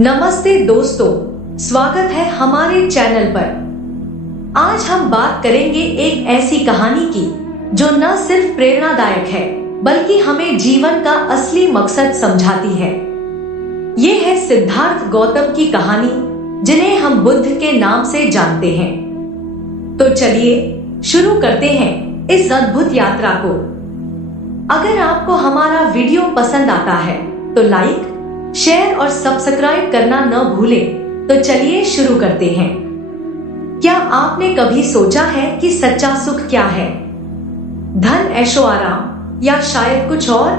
नमस्ते दोस्तों, स्वागत है हमारे चैनल पर। आज हम बात करेंगे एक ऐसी कहानी की जो न सिर्फ प्रेरणादायक है बल्कि हमें जीवन का असली मकसद समझाती है। ये है सिद्धार्थ गौतम की कहानी, जिन्हें हम बुद्ध के नाम से जानते हैं। तो चलिए शुरू करते हैं इस अद्भुत यात्रा को। अगर आपको हमारा वीडियो पसंद आता है तो लाइक, शेयर और सब्सक्राइब करना न भूलें। तो चलिए शुरू करते हैं। क्या आपने कभी सोचा है कि सच्चा सुख क्या है? धन, ऐशो आराम या शायद कुछ और?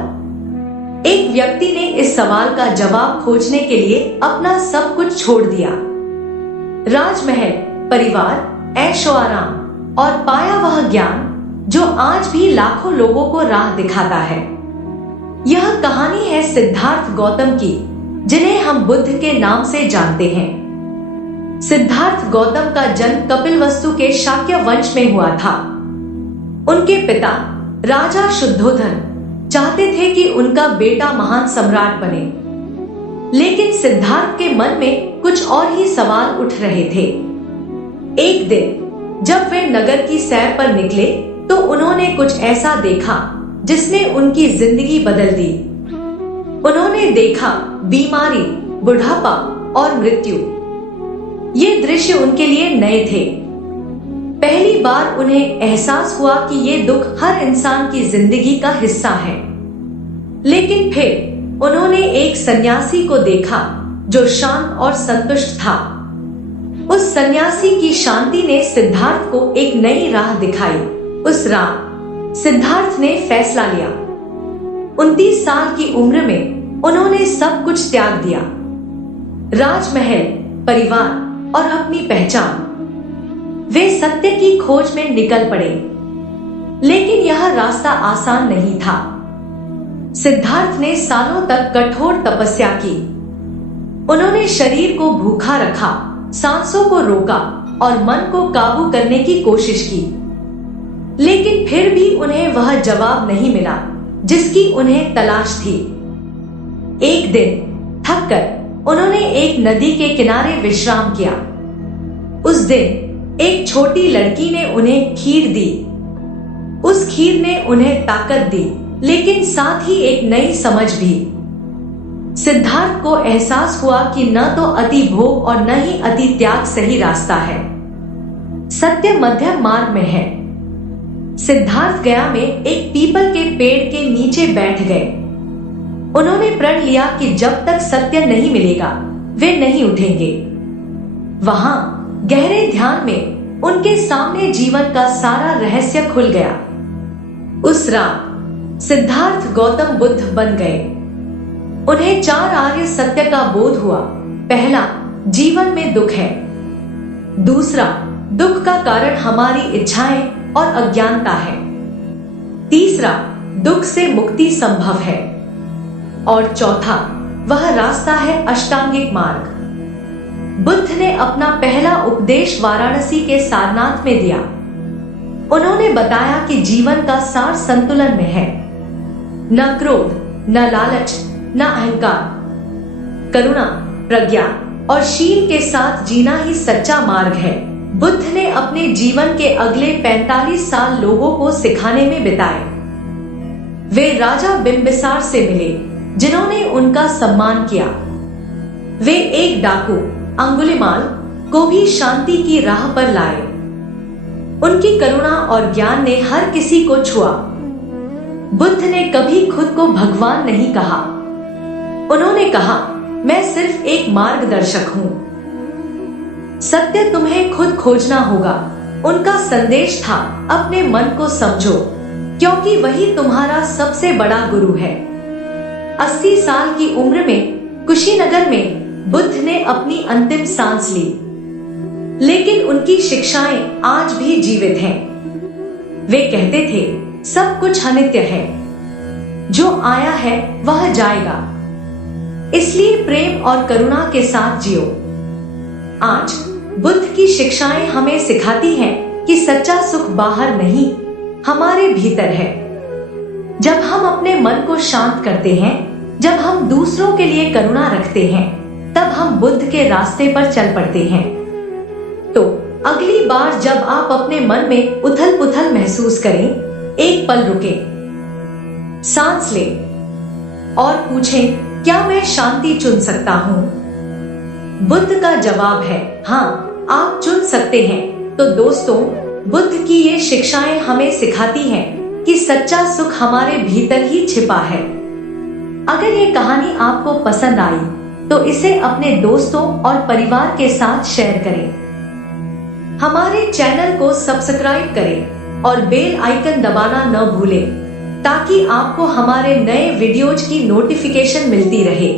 एक व्यक्ति ने इस सवाल का जवाब खोजने के लिए अपना सब कुछ छोड़ दिया। राजमहल, परिवार, ऐशो आराम और पाया वह ज्ञान जो आज भी लाखों लोगों को राह दिखाता है। यह कहानी है सिद्धार्थ गौतम की, जिन्हें हम बुद्ध के नाम से जानते हैं। सिद्धार्थ गौतम का जन्म कपिलवस्तु के शाक्य वंश में हुआ था। उनके पिता राजा शुद्धोधन चाहते थे कि उनका बेटा महान सम्राट बने, लेकिन सिद्धार्थ के मन में कुछ और ही सवाल उठ रहे थे। एक दिन जब वे नगर की सैर पर निकले तो उन्होंने कुछ ऐसा देखा जिसने उनकी जिंदगी बदल दी। उन्होंने देखा बीमारी, बुढ़ापा और मृत्यु। ये दृश्य उनके लिए नए थे। पहली बार उन्हें एहसास हुआ कि ये दुख हर इंसान की जिंदगी का हिस्सा है। लेकिन फिर उन्होंने एक सन्यासी को देखा जो शांत और संतुष्ट था। उस सन्यासी की शांति ने सिद्धार्थ को एक नई राह दिखाई। उस रात सिद्धार्थ ने फैसला लिया। 29 साल की उम्र में उन्होंने सब कुछ त्याग दिया, राजमहल, परिवार और अपनी पहचान। वे सत्य की खोज में निकल पड़े, लेकिन यह रास्ता आसान नहीं था। सिद्धार्थ ने सालों तक कठोर तपस्या की। उन्होंने शरीर को भूखा रखा, सांसों को रोका और मन को काबू करने की कोशिश की, लेकिन फिर भी उन्हें वह जवाब नहीं मिला जिसकी उन्हें तलाश थी। एक दिन थककर उन्होंने एक नदी के किनारे विश्राम किया। उस दिन एक छोटी लड़की ने उन्हें खीर दी। उस खीर ने उन्हें ताकत दी, लेकिन साथ ही एक नई समझ भी। सिद्धार्थ को एहसास हुआ कि न तो अति भोग और न ही अति त्याग सही रास्ता है। सत्य मध्यम मार्ग में है। सिद्धार्थ गया में एक पीपल के पेड़ के नीचे बैठ गए। उन्होंने प्रण लिया कि जब तक सत्य नहीं मिलेगा वे नहीं उठेंगे। वहां गहरे ध्यान में उनके सामने जीवन का सारा रहस्य खुल गया। उस रात सिद्धार्थ गौतम बुद्ध बन गए। उन्हें 4 आर्य सत्य का बोध हुआ। पहला, जीवन में दुख है। दूसरा, दुख का कारण हमारी इच्छाएं और अज्ञानता है। तीसरा, दुख से मुक्ति संभव है। और चौथा, वह रास्ता है अष्टांगिक मार्ग। बुद्ध ने अपना पहला उपदेश वाराणसी के सारनाथ में दिया। उन्होंने बताया कि जीवन का सार संतुलन में है। न क्रोध, न लालच, न अहंकार। करुणा, प्रज्ञा और शील के साथ जीना ही सच्चा मार्ग है। बुद्ध ने अपने जीवन के अगले 45 साल लोगों को सिखाने में बिताए। वे राजा बिंबिसार से मिले, जिन्होंने उनका सम्मान किया। वे एक डाकू, अंगुलिमाल, को भी शांति की राह पर लाए। उनकी करुणा और ज्ञान ने हर किसी को छुआ। बुद्ध ने कभी खुद को भगवान नहीं कहा। उन्होंने कहा, मैं सिर्फ एक मार्गदर्शक हूं। सत्य तुम्हें खुद खोजना होगा। उनका संदेश था, अपने मन को समझो, क्योंकि वही तुम्हारा सबसे बड़ा गुरु है। 80 साल की उम्र में कुशीनगर में बुद्ध ने अपनी अंतिम सांस ली, लेकिन उनकी शिक्षाएं आज भी जीवित हैं। वे कहते थे, सब कुछ अनित्य है, जो आया है वह जाएगा, इसलिए प्रेम और करुणा के साथ जियो। आज बुद्ध की शिक्षाएं हमें सिखाती हैं कि सच्चा सुख बाहर नहीं, हमारे भीतर है। जब हम अपने मन को शांत करते हैं, जब हम दूसरों के लिए करुणा रखते हैं, तब हम बुद्ध के रास्ते पर चल पड़ते हैं। तो अगली बार जब आप अपने मन में उथल पुथल महसूस करें, एक पल रुकें, सांस लें और पूछें, क्या मैं शांति चुन सकता हूं? बुद्ध का जवाब है हाँ, आप चुन सकते हैं। तो दोस्तों, बुद्ध की ये शिक्षाएं हमें सिखाती हैं कि सच्चा सुख हमारे भीतर ही छिपा है। अगर ये कहानी आपको पसंद आई तो इसे अपने दोस्तों और परिवार के साथ शेयर करें। हमारे चैनल को सब्सक्राइब करें और बेल आइकन दबाना न भूलें ताकि आपको हमारे नए वीडियोज की नोटिफिकेशन मिलती रहे।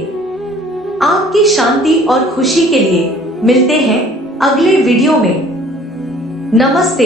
आपकी शांति और खुशी के लिए मिलते हैं अगले वीडियो में। नमस्ते।